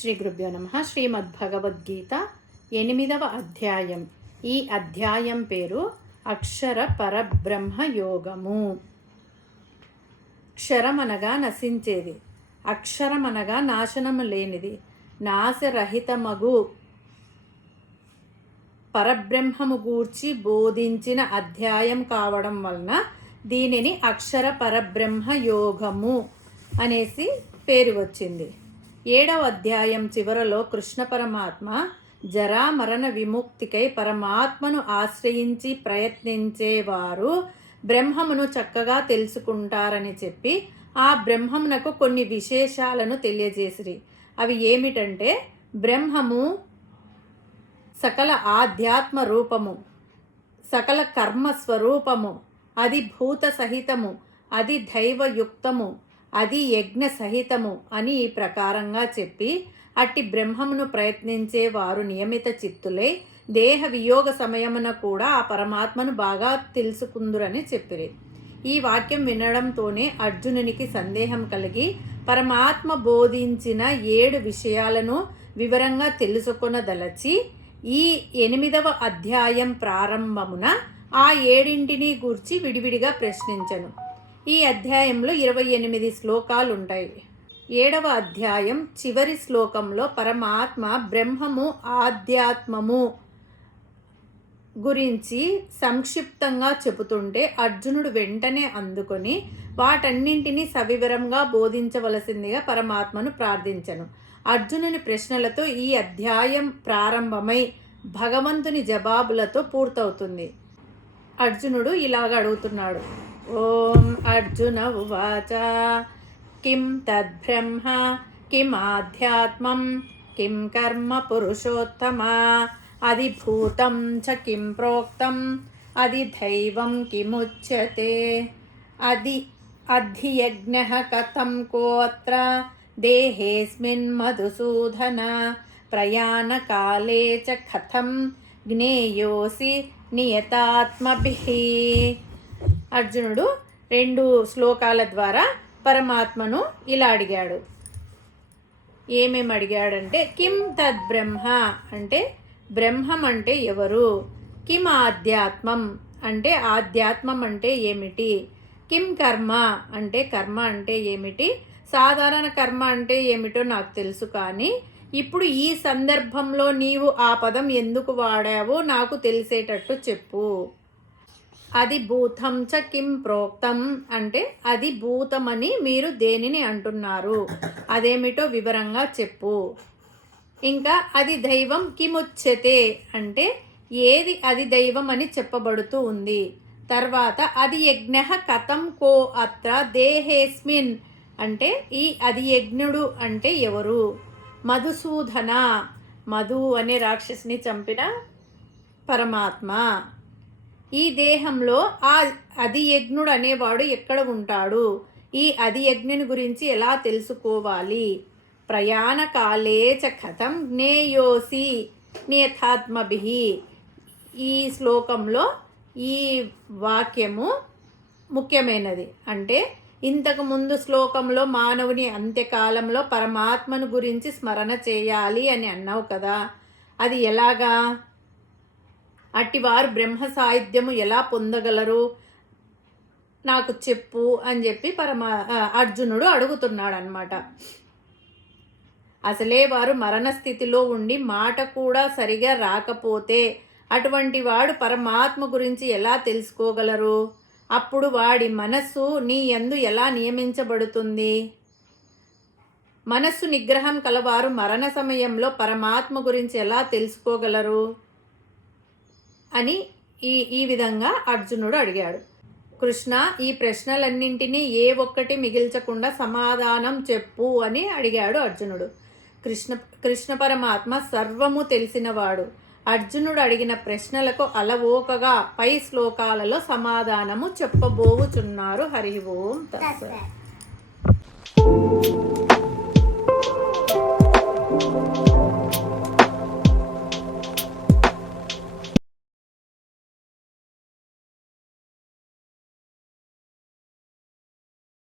శ్రీ గురుభ్యో నమః. శ్రీమద్భగవద్గీత 8వ అధ్యాయం. ఈ అధ్యాయం పేరు అక్షర పరబ్రహ్మ యోగము. క్షరమనగా నశించేది, అక్షరమనగా నాశనము లేనిది, నాశరహితమగు పరబ్రహ్మము గూర్చి బోధించిన అధ్యాయం కావడం వలన దీనిని అక్షర పరబ్రహ్మ యోగము అనేసి పేరు వచ్చింది. 7వ అధ్యాయం చివరలో కృష్ణ పరమాత్మ జరా మరణ విముక్తికై పరమాత్మను ఆశ్రయించి ప్రయత్నించేవారు బ్రహ్మమును చక్కగా తెలుసుకుంటారని చెప్పి ఆ బ్రహ్మమునకు కొన్ని విశేషాలను తెలియజేసిరి. అవి ఏమిటంటే, బ్రహ్మము సకల ఆధ్యాత్మ రూపము, సకల కర్మ స్వరూపము, అది భూత సహితము, అది దైవయుక్తము, అది యజ్ఞ సహితము అని ఈ ప్రకారంగా చెప్పి అట్టి బ్రహ్మమును ప్రయత్నించే వారు నియమిత చిత్తులై దేహ వియోగ సమయమున కూడా ఆ పరమాత్మను బాగా తెలుసుకుందురని చెప్పిరి. ఈ వాక్యం వినడంతోనే అర్జునునికి సందేహం కలిగి పరమాత్మ బోధించిన 7 విషయాలను వివరంగా తెలుసుకొనదలచి ఈ 8వ అధ్యాయం ప్రారంభమున ఆ 7 గూర్చి విడివిడిగా ప్రశ్నించను. ఈ అధ్యాయంలో 28 శ్లోకాలు ఉంటాయి. 7వ అధ్యాయం చివరి శ్లోకంలో పరమాత్మ బ్రహ్మము ఆధ్యాత్మము గురించి సంక్షిప్తంగా చెబుతుంటే అర్జునుడు వెంటనే అందుకొని వాటన్నింటినీ సవివరంగా బోధించవలసిందిగా పరమాత్మను ప్రార్థించను. అర్జునుని ప్రశ్నలతో ఈ అధ్యాయం ప్రారంభమై భగవంతుని జవాబులతో పూర్తవుతుంది. అర్జునుడు ఇలాగ అడుగుతున్నాడు. ఓం అర్జున ఉవాచ కిం తద్బ్రహ్మ కిం ఆధ్యాత్మం కిం కర్మ పురుషోత్తమ అధిభూతం చ కిం ప్రోక్తం అధిదైవం కిముచ్యతే అధియజ్ఞః కథం కోత్ర దేహేస్మిన్ మధుసూదన ప్రయాణకాలే చ కథం జ్ఞేయోసి నియతాత్మభిః. అర్జునుడు 2 శ్లోకాల ద్వారా పరమాత్మను ఇలా అడిగాడు. ఏమేమి అడిగాడంటే, కిం తద్ బ్రహ్మ అంటే బ్రహ్మం అంటే ఎవరు, కిం ఆధ్యాత్మం అంటే ఆధ్యాత్మం అంటే ఏమిటి, కిం కర్మ అంటే కర్మ అంటే ఏమిటి, సాధారణ కర్మ అంటే ఏమిటో నాకు తెలుసు, కానీ ఇప్పుడు ఈ సందర్భంలో నీవు ఆ పదం ఎందుకు వాడావో నాకు తెలిసేటట్టు చెప్పు. అది భూతం చ కిం ప్రోక్తం అంటే అది భూతమని మీరు దేనిని అంటున్నారు, అదేమిటో వివరంగా చెప్పు. ఇంకా అది దైవం కిముచ్యతే అంటే ఏది అది దైవం అని చెప్పబడుతూ ఉంది. తర్వాత అది యజ్ఞః కథం కో అత్ర దేహేస్మిన్ అంటే ఈ అది యజ్ఞుడు అంటే ఎవరు, మధుసూదన మధు అనే రాక్షసిని చంపిన పరమాత్మ, ఈ దేహంలో ఆ అధియజ్ఞుడు అనేవాడు ఎక్కడ ఉంటాడు, ఈ అధియజ్ఞుని గురించి ఎలా తెలుసుకోవాలి, ప్రయాణకాలే చ కథం జ్ఞేయోసి నియతాత్మభిః. ఈ శ్లోకంలో ఈ వాక్యము ముఖ్యమైనది. అంటే ఇంతకు ముందు శ్లోకంలో మానవుని అంత్యకాలంలో పరమాత్మను గురించి స్మరణ చేయాలి అని అన్నావు కదా, అది ఎలాగా, అట్టివారు బ్రహ్మ సాయుధ్యము ఎలా పొందగలరు నాకు చెప్పు అని చెప్పి అర్జునుడు అడుగుతున్నాడు అన్నమాట. అసలే వారు మరణ స్థితిలో ఉండి మాట కూడా సరిగా రాకపోతే అటువంటి వాడు పరమాత్మ గురించి ఎలా తెలుసుకోగలరు, అప్పుడు వాడి మనస్సు నీ యందు ఎలా నియమించబడుతుంది, మనస్సు నిగ్రహం కలవారు మరణ సమయంలో పరమాత్మ గురించి ఎలా తెలుసుకోగలరు అని ఈ విధంగా అర్జునుడు అడిగాడు. కృష్ణ, ఈ ప్రశ్నలన్నింటినీ ఏ ఒక్కటి మిగిల్చకుండా సమాధానం చెప్పు అని అడిగాడు అర్జునుడు. కృష్ణ పరమాత్మ సర్వము తెలిసినవాడు. అర్జునుడు అడిగిన ప్రశ్నలకు అలవోకగా పై శ్లోకాలలో సమాధానము చెప్పబోవుచున్నారు. హరి ఓం తత్సత్.